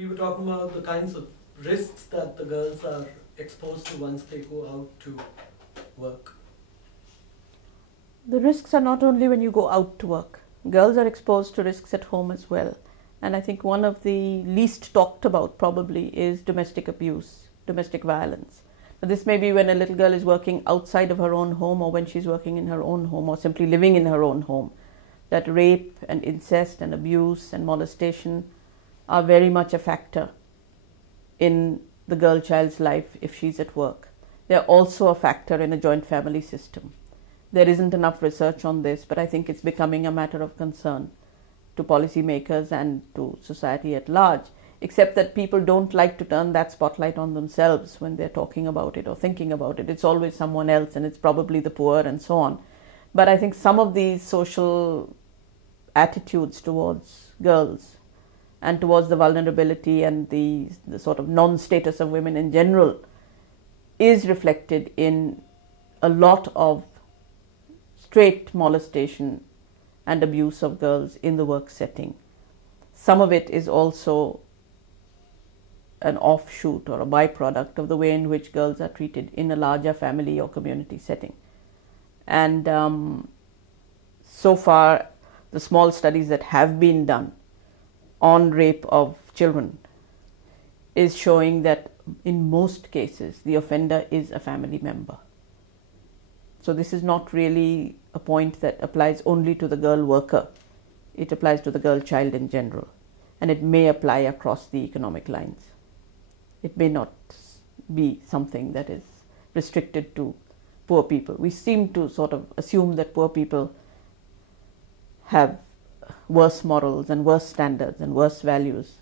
we were talking about the kinds of risks that the girls are exposed to once they go out to work. The risks are not only when you go out to work. Girls are exposed to risks at home as well. And I think one of the least talked about probably is domestic abuse, domestic violence. Now, this may be when a little girl is working outside of her own home, or when she's working in her own home, or simply living in her own home. That rape and incest and abuse and molestation are very much a factor in the girl child's life if she's at work. They're also a factor in a joint family system. There isn't enough research on this, but I think it's becoming a matter of concern to policymakers and to society at large, except that people don't like to turn that spotlight on themselves when they're talking about it or thinking about it. It's always someone else, and it's probably the poor and so on. But I think some of these social attitudes towards girls and towards the vulnerability and the sort of non-status of women in general is reflected in a lot of straight molestation and abuse of girls in the work setting. Some of it is also an offshoot or a byproduct of the way in which girls are treated in a larger family or community setting. And so far, the small studies that have been done on rape of children is showing that in most cases the offender is a family member. So this is not really a point that applies only to the girl worker. It applies to the girl child in general, and it may apply across the economic lines. It may not be something that is restricted to poor people. We seem to sort of assume that poor people have worse morals and worse standards and worse values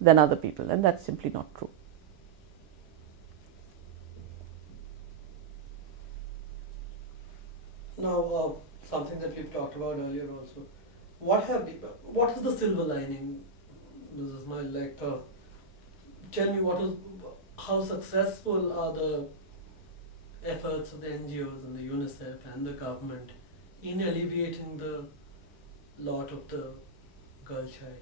than other people, and that's simply not true. Now, something that we've talked about earlier also. What is the silver lining, Mrs. Ismail? Tell me how successful are the efforts of the NGOs and the UNICEF and the government in alleviating the lot of the girl child?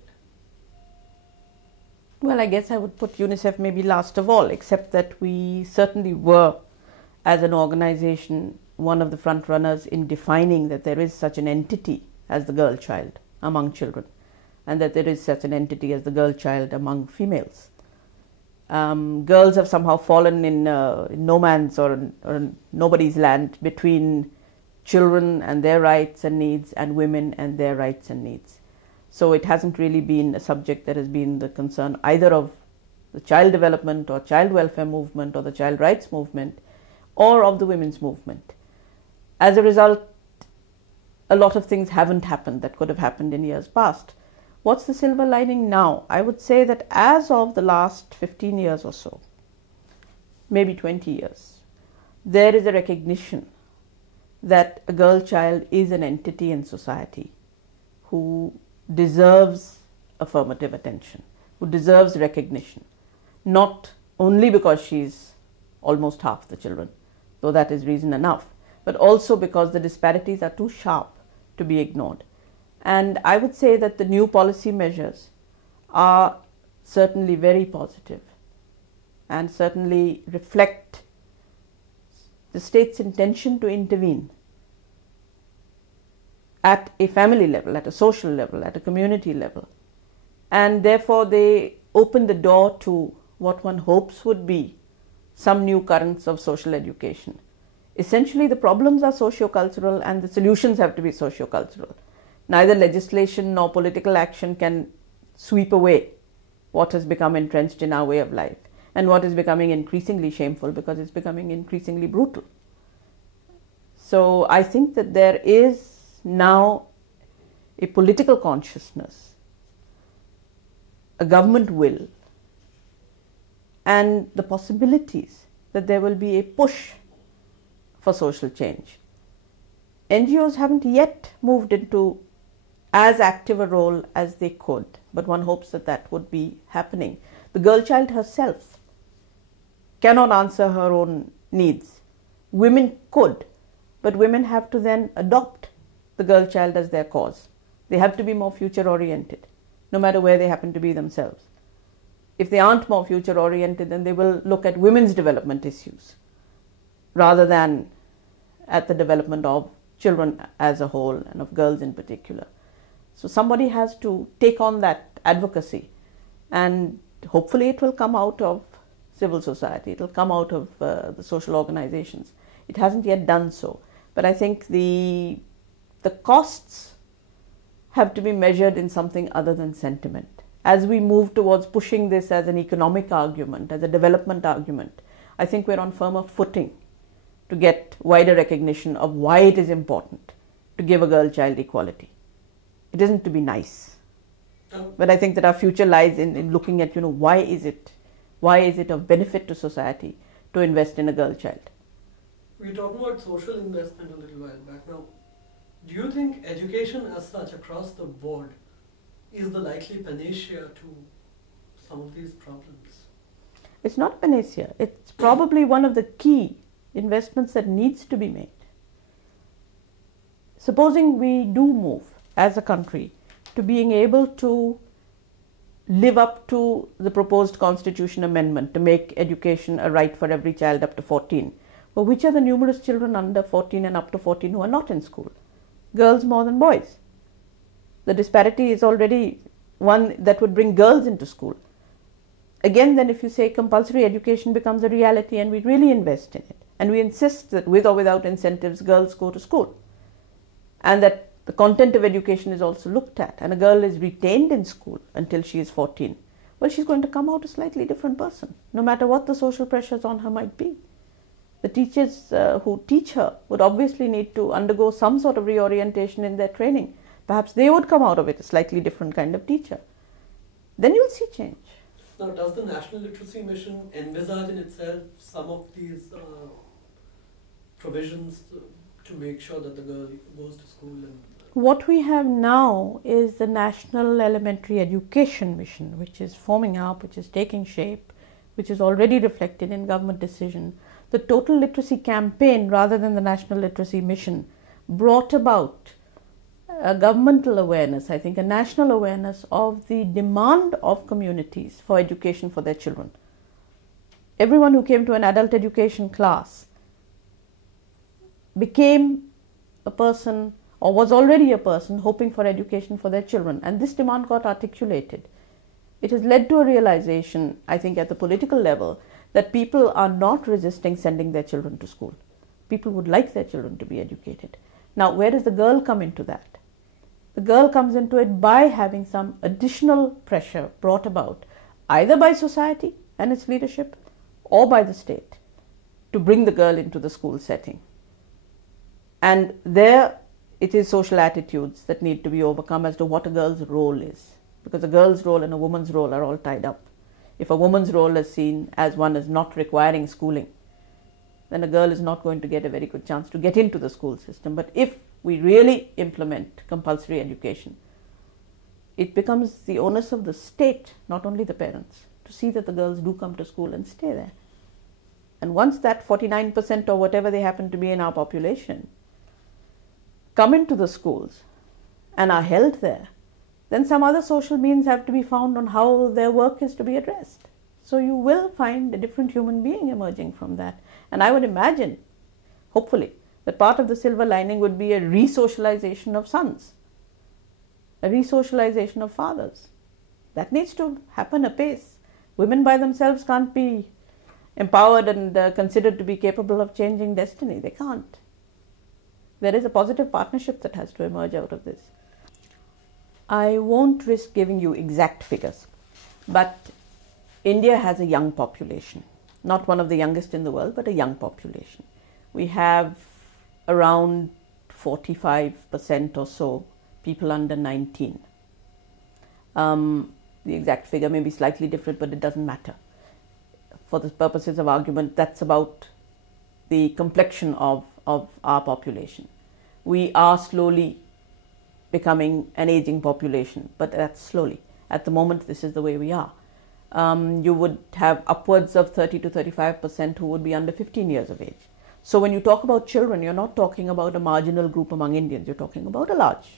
Well, I guess I would put UNICEF maybe last of all, except that we certainly were, as an organization, one of the front runners in defining that there is such an entity as the girl child among children, and that there is such an entity as the girl child among females. Girls have somehow fallen in no man's or nobody's land between children and their rights and needs and women and their rights and needs. So it hasn't really been a subject that has been the concern either of the child development or child welfare movement or the child rights movement or of the women's movement. As a result, a lot of things haven't happened that could have happened in years past. What's the silver lining now? I would say that as of the last 15 years or so, maybe 20 years, there is a recognition that a girl child is an entity in society who deserves affirmative attention, who deserves recognition, not only because she's almost half the children, though that is reason enough, but also because the disparities are too sharp to be ignored. And I would say that the new policy measures are certainly very positive and certainly reflect the state's intention to intervene at a family level, at a social level, at a community level. And therefore they open the door to what one hopes would be some new currents of social education. Essentially, the problems are socio-cultural and the solutions have to be socio-cultural. Neither legislation nor political action can sweep away what has become entrenched in our way of life and what is becoming increasingly shameful because it's becoming increasingly brutal. So I think that there is now a political consciousness, a government will, and the possibilities that there will be a push for social change. NGOs haven't yet moved into as active a role as they could, but one hopes that that would be happening. The girl child herself cannot answer her own needs. Women could, but women have to then adopt the girl child as their cause. They have to be more future oriented, no matter where they happen to be themselves. if they aren't more future oriented, then they will look at women's development issues rather than at the development of children as a whole and of girls in particular. So somebody has to take on that advocacy, and hopefully it will come out of civil society, it will come out of the social organizations. It hasn't yet done so, but I think the costs have to be measured in something other than sentiment. As we move towards pushing this as an economic argument, as a development argument, I think we're on firmer footing to get wider recognition of why it is important to give a girl-child equality. It isn't to be nice. But I think that our future lies in looking at, why is it of benefit to society to invest in a girl-child? We were talking about social investment a little while back. Now, do you think education as such across the board is the likely panacea to some of these problems? It's not panacea. It's probably one of the key investments that needs to be made. Supposing we do move as a country to being able to live up to the proposed constitution amendment to make education a right for every child up to 14. Well, which are the numerous children under 14 and up to 14 who are not in school? Girls more than boys. The disparity is already one that would bring girls into school. Again, then if you say compulsory education becomes a reality and we really invest in it, and we insist that with or without incentives, girls go to school, and that the content of education is also looked at, and a girl is retained in school until she is 14, well, she's going to come out a slightly different person, no matter what the social pressures on her might be. The teachers who teach her would obviously need to undergo some sort of reorientation in their training. Perhaps they would come out of it a slightly different kind of teacher. Then you'll see change. Now, does the National Literacy Mission envisage in itself some of these provisions to make sure that the girl goes to school? What we have now is the National Elementary Education Mission, which is forming up, which is taking shape, which is already reflected in government decision. The Total Literacy Campaign, rather than the National Literacy Mission, brought about a governmental awareness, I think a national awareness of the demand of communities for education for their children. Everyone who came to an adult education class became a person or was already a person hoping for education for their children, and this demand got articulated. It has led to a realization, I think at the political level, that people are not resisting sending their children to school. People would like their children to be educated. Now, where does the girl come into that? The girl comes into it by having some additional pressure brought about either by society and its leadership or by the state to bring the girl into the school setting. And there it is social attitudes that need to be overcome as to what a girl's role is, because a girl's role and a woman's role are all tied up. If a woman's role is seen as one as not requiring schooling, then a girl is not going to get a very good chance to get into the school system. But if we really implement compulsory education, it becomes the onus of the state, not only the parents, to see that the girls do come to school and stay there. And once that 49% or whatever they happen to be in our population come into the schools and are held there, then some other social means have to be found on how their work is to be addressed. So you will find a different human being emerging from that. And I would imagine, hopefully, that part of the silver lining would be a re-socialization of sons, a re-socialization of fathers. That needs to happen apace. Women by themselves can't be empowered and considered to be capable of changing destiny. They can't. There is a positive partnership that has to emerge out of this. I won't risk giving you exact figures, but India has a young population, not one of the youngest in the world, but a young population. We have around 45% or so people under 19. The exact figure may be slightly different, but it doesn't matter. For the purposes of argument, that's about the complexion of our population. We are slowly becoming an aging population, but that's slowly. At the moment, this is the way we are. You would have upwards of 30 to 35% who would be under 15 years of age. So when you talk about children, you're not talking about a marginal group among Indians, you're talking about a large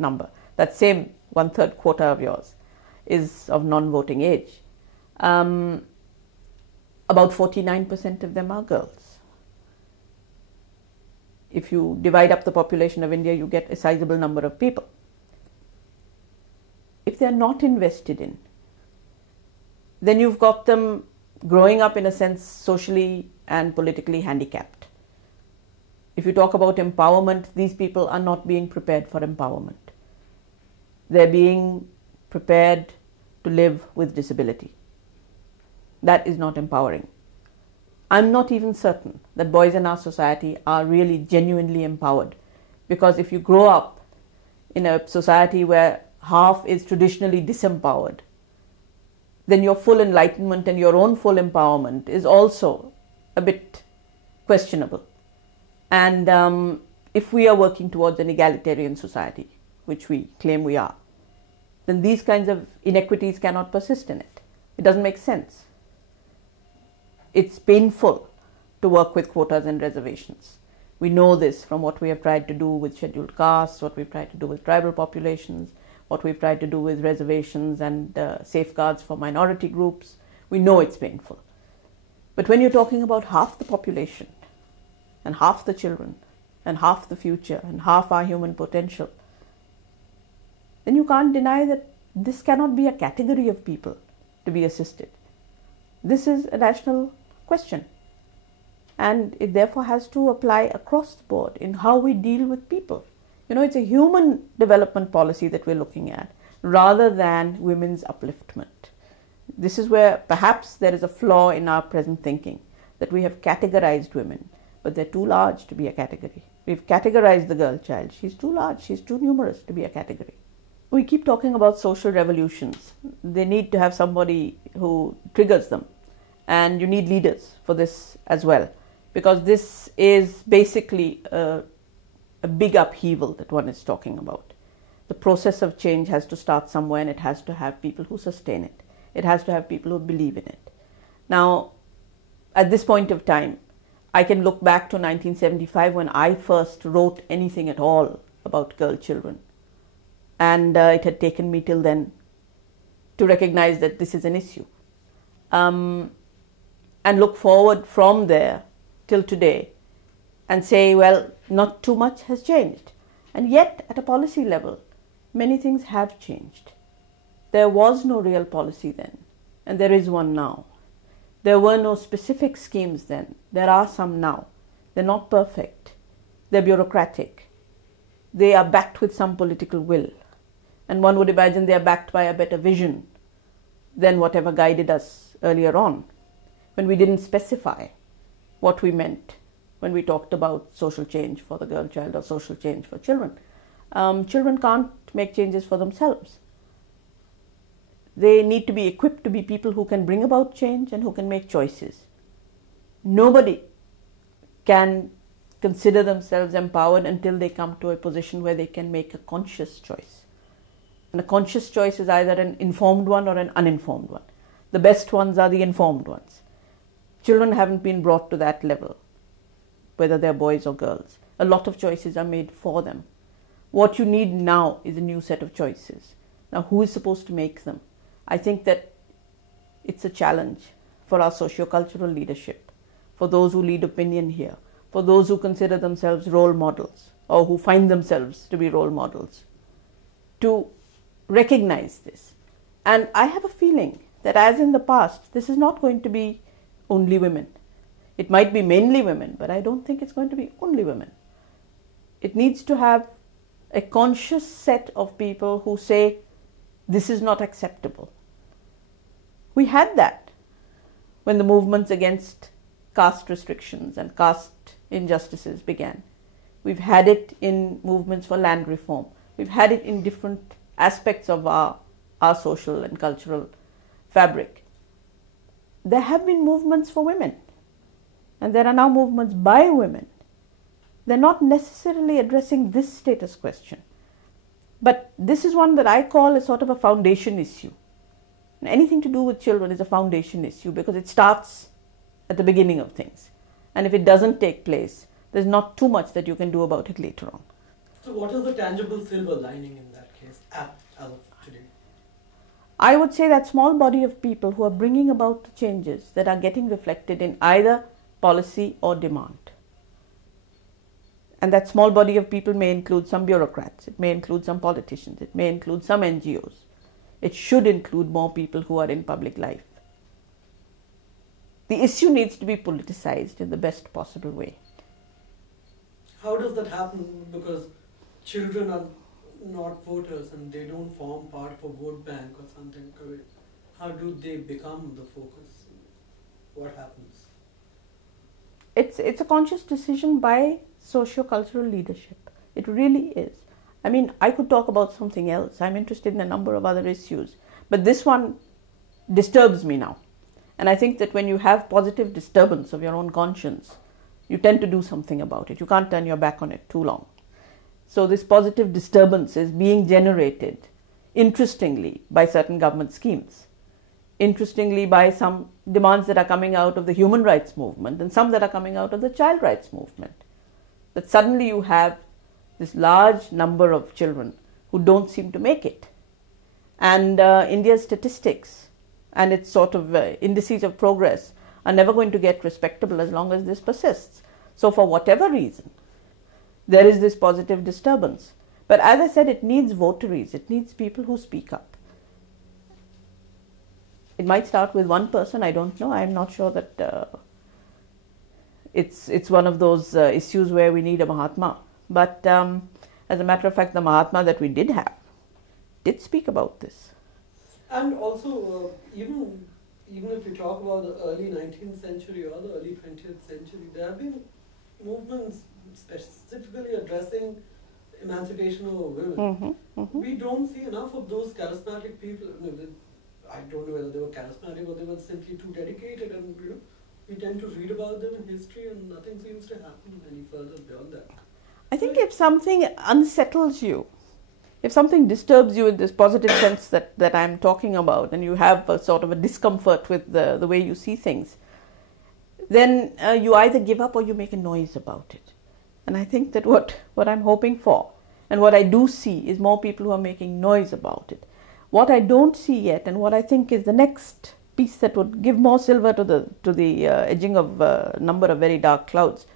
number. That same 1/3 quota of yours is of non-voting age. about 49% of them are girls. If you divide up the population of India, you get a sizable number of people. If they're not invested in, then you've got them growing up in a sense socially and politically handicapped. If you talk about empowerment, these people are not being prepared for empowerment. They're being prepared to live with disability. That is not empowering. I'm not even certain that boys in our society are really genuinely empowered, because if you grow up in a society where half is traditionally disempowered, then your full enlightenment and your own full empowerment is also a bit questionable. And if we are working towards an egalitarian society, which we claim we are, then these kinds of inequities cannot persist in it. It doesn't make sense. It's painful to work with quotas and reservations. We know this from what we have tried to do with scheduled castes, what we've tried to do with tribal populations, what we've tried to do with reservations and safeguards for minority groups. We know it's painful. But when you're talking about half the population and half the children and half the future and half our human potential, then you can't deny that this cannot be a category of people to be assisted. This is a national question, and it therefore has to apply across the board in how we deal with people. You know, it's a human development policy that we're looking at rather than women's upliftment. This is where perhaps there is a flaw in our present thinking, that we have categorized women, but they're too large to be a category. We've categorized the girl child. She's too large, she's too numerous to be a category. We keep talking about social revolutions. They need to have somebody who triggers them. And you need leaders for this as well, because this is basically a big upheaval that one is talking about. The process of change has to start somewhere, and it has to have people who sustain it. It has to have people who believe in it. Now, at this point of time, I can look back to 1975 when I first wrote anything at all about girl children. And it had taken me till then to recognize that this is an issue. And look forward from there till today and say, well, not too much has changed. And yet, at a policy level, many things have changed. There was no real policy then, and there is one now. There were no specific schemes then. There are some now. They're not perfect. They're bureaucratic. They are backed with some political will. And one would imagine they are backed by a better vision than whatever guided us earlier on, when we didn't specify what we meant when we talked about social change for the girl child or social change for children. Children can't make changes for themselves. They need to be equipped to be people who can bring about change and who can make choices. Nobody can consider themselves empowered until they come to a position where they can make a conscious choice. And a conscious choice is either an informed one or an uninformed one. The best ones are the informed ones. Children haven't been brought to that level, whether they're boys or girls. A lot of choices are made for them. What you need now is a new set of choices. Now, who is supposed to make them? I think that it's a challenge for our socio-cultural leadership, for those who lead opinion here, for those who consider themselves role models or who find themselves to be role models, to recognize this. And I have a feeling that, as in the past, this is not going to be only women. It might be mainly women, but I don't think it's going to be only women. It needs to have a conscious set of people who say, this is not acceptable. We had that when the movements against caste restrictions and caste injustices began. We've had it in movements for land reform. We've had it in different aspects of our social and cultural fabric. There have been movements for women, and there are now movements by women. They're not necessarily addressing this status question, but this is one that I call a sort of a foundation issue. And anything to do with children is a foundation issue because it starts at the beginning of things. And if it doesn't take place, there's not too much that you can do about it later on. So what is the tangible silver lining in that case as of today? I would say that small body of people who are bringing about the changes that are getting reflected in either policy or demand. And that small body of people may include some bureaucrats, it may include some politicians, it may include some NGOs. It should include more people who are in public life. The issue needs to be politicized in the best possible way. How does that happen? Because children are not voters and they don't form part of a vote bank or something. How do they become the focus? What happens? It's a conscious decision by socio-cultural leadership. It really is. I mean, I could talk about something else. I'm interested in a number of other issues. But this one disturbs me now. And I think that when you have positive disturbance of your own conscience, you tend to do something about it. You can't turn your back on it too long. So this positive disturbance is being generated, interestingly, by certain government schemes. Interestingly, by some demands that are coming out of the human rights movement and some that are coming out of the child rights movement. That suddenly you have this large number of children who don't seem to make it. And India's statistics and its sort of indices of progress are never going to get respectable as long as this persists. So for whatever reason, there is this positive disturbance. But as I said, it needs votaries, it needs people who speak up. It might start with one person, I don't know. I'm not sure that it's one of those issues where we need a Mahatma. But as a matter of fact, the Mahatma that we did have did speak about this. And also, even if you talk about the early 19th century or the early 20th century, there have been movements specifically addressing emancipation of women. We don't see enough of those charismatic people. I don't know whether they were charismatic or they were simply too dedicated, and we tend to read about them in history and nothing seems to happen any further beyond that. I think if something unsettles you, if something disturbs you in this positive sense that I'm talking about, and you have a sort of a discomfort with the way you see things, then you either give up or you make a noise about it. And I think that what I'm hoping for, and what I do see, is more people who are making noise about it. What I don't see yet, and what I think is the next piece that would give more silver to the edging of a number of very dark clouds,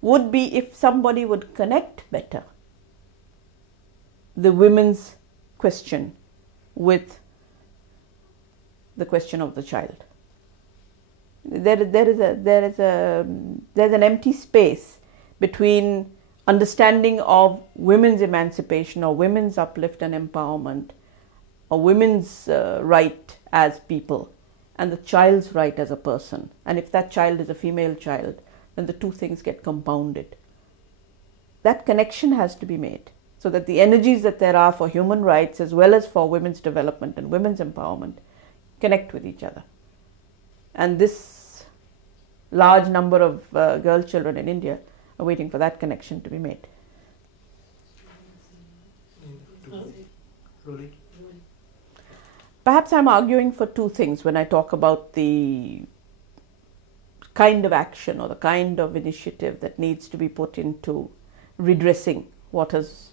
would be if somebody would connect better the women's question with the question of the child. There's an empty space between understanding of women's emancipation or women's uplift and empowerment or women's right as people and the child's right as a person. And if that child is a female child, then the two things get compounded. That connection has to be made so that the energies that there are for human rights as well as for women's development and women's empowerment connect with each other. And this large number of girl children in India are waiting for that connection to be made. Perhaps I'm arguing for two things when I talk about the kind of action or the kind of initiative that needs to be put into redressing what has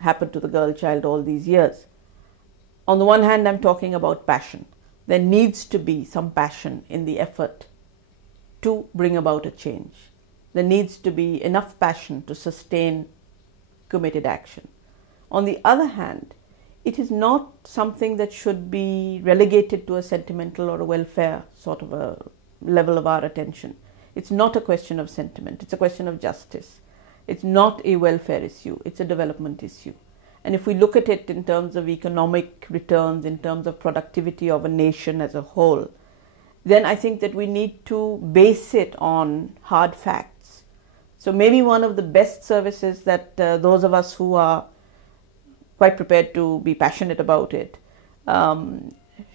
happened to the girl child all these years. On the one hand, I'm talking about passion. There needs to be some passion in the effort to bring about a change. There needs to be enough passion to sustain committed action. On the other hand, it is not something that should be relegated to a sentimental or a welfare sort of a level of our attention. It's not a question of sentiment, it's a question of justice. It's not a welfare issue, it's a development issue. And if we look at it in terms of economic returns, in terms of productivity of a nation as a whole, then I think that we need to base it on hard facts. So maybe one of the best services that those of us who are quite prepared to be passionate about it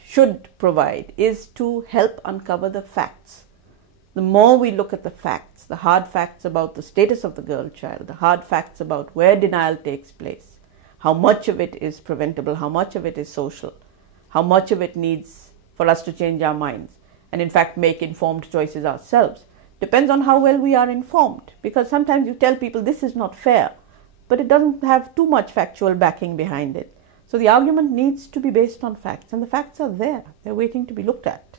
should provide is to help uncover the facts. The more we look at the facts, the hard facts about the status of the girl child, the hard facts about where denial takes place, how much of it is preventable, how much of it is social, how much of it needs for us to change our minds and in fact make informed choices ourselves, depends on how well we are informed. Because sometimes you tell people this is not fair, but it doesn't have too much factual backing behind it. So the argument needs to be based on facts, and the facts are there. They're waiting to be looked at.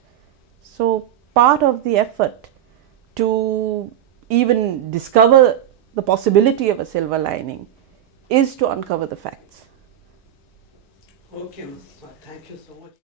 So part of the effort to even discover the possibility of a silver lining is to uncover the facts. Okay, Ms. Ismail, thank you so much.